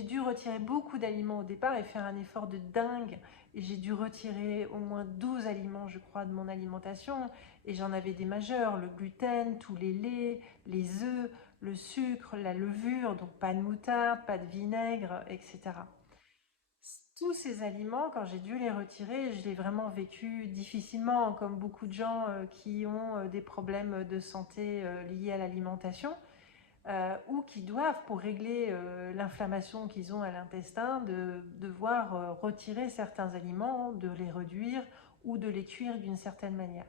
j'ai dû retirer beaucoup d'aliments au départ et faire un effort de dingue. Et j'ai dû retirer au moins 12 aliments, je crois, de mon alimentation. Et j'en avais des majeurs, le gluten, tous les laits, les œufs, le sucre, la levure, donc pas de moutarde, pas de vinaigre, etc. Tous ces aliments, quand j'ai dû les retirer, je l'ai vraiment vécu difficilement, comme beaucoup de gens qui ont des problèmes de santé liés à l'alimentation ou qui doivent, pour régler l'inflammation qu'ils ont à l'intestin, de devoir retirer certains aliments, de les réduire ou de les cuire d'une certaine manière.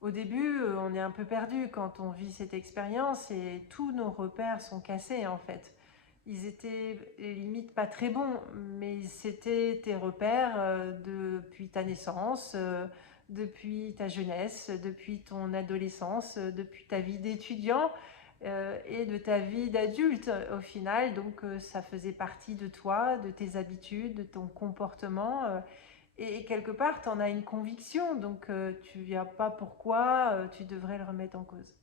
Au début, on est un peu perdu quand on vit cette expérience et tous nos repères sont cassés en fait. Ils étaient limite pas très bons, mais c'était tes repères depuis ta naissance, depuis ta jeunesse, depuis ton adolescence, depuis ta vie d'étudiant et de ta vie d'adulte au final. Donc ça faisait partie de toi, de tes habitudes, de ton comportement. Et quelque part, tu en as une conviction, donc tu ne vois pas pourquoi tu devrais le remettre en cause.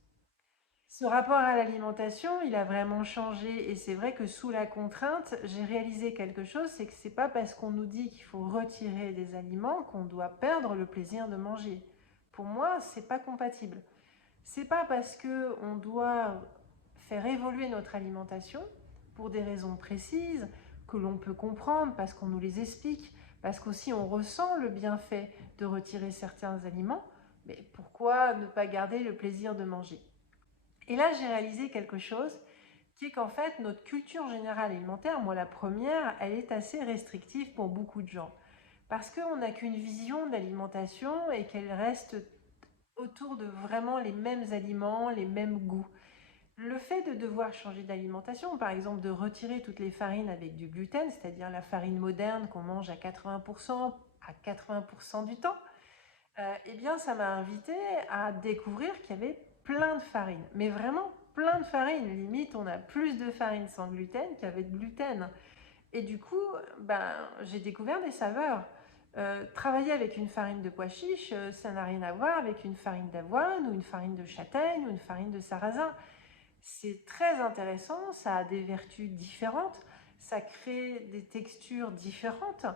Ce rapport à l'alimentation, il a vraiment changé et c'est vrai que sous la contrainte, j'ai réalisé quelque chose, c'est que c'est pas parce qu'on nous dit qu'il faut retirer des aliments qu'on doit perdre le plaisir de manger. Pour moi, c'est pas compatible. C'est pas parce que on doit faire évoluer notre alimentation pour des raisons précises que l'on peut comprendre parce qu'on nous les explique, parce qu'aussi on ressent le bienfait de retirer certains aliments, mais pourquoi ne pas garder le plaisir de manger? Et là, j'ai réalisé quelque chose qui est qu'en fait, notre culture générale alimentaire, moi la première, elle est assez restrictive pour beaucoup de gens. Parce qu'on n'a qu'une vision d'alimentation et qu'elle reste autour de vraiment les mêmes aliments, les mêmes goûts. Le fait de devoir changer d'alimentation, par exemple de retirer toutes les farines avec du gluten, c'est-à-dire la farine moderne qu'on mange à 80%, à 80% du temps, eh bien ça m'a invité à découvrir qu'il y avait plein de farines, mais vraiment plein de farines. Limite, on a plus de farine sans gluten qu'avec gluten. Et du coup, ben, j'ai découvert des saveurs. Travailler avec une farine de pois chiche, ça n'a rien à voir avec une farine d'avoine ou une farine de châtaigne ou une farine de sarrasin. C'est très intéressant, ça a des vertus différentes, ça crée des textures différentes,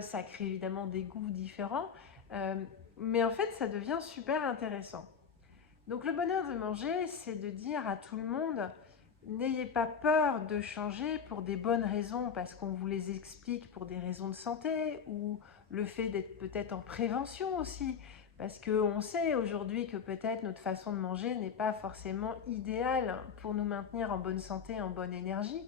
ça crée évidemment des goûts différents, euh, mais en fait ça devient super intéressant. Donc le bonheur de manger, c'est de dire à tout le monde, n'ayez pas peur de changer pour des bonnes raisons, parce qu'on vous les explique pour des raisons de santé, ou le fait d'être peut-être en prévention aussi, parce qu'on sait aujourd'hui que peut-être notre façon de manger n'est pas forcément idéale pour nous maintenir en bonne santé, en bonne énergie.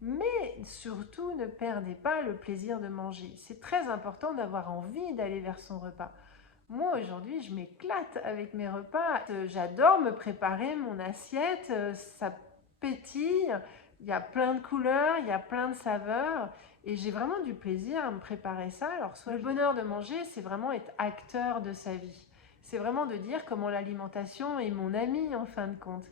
Mais surtout, ne perdez pas le plaisir de manger. C'est très important d'avoir envie d'aller vers son repas. Moi, aujourd'hui, je m'éclate avec mes repas. J'adore me préparer mon assiette. Ça pétille. Il y a plein de couleurs, il y a plein de saveurs. Et j'ai vraiment du plaisir à me préparer ça. Alors, soit le bonheur de manger, c'est vraiment être acteur de sa vie. C'est vraiment de dire comment l'alimentation est mon ami en fin de compte.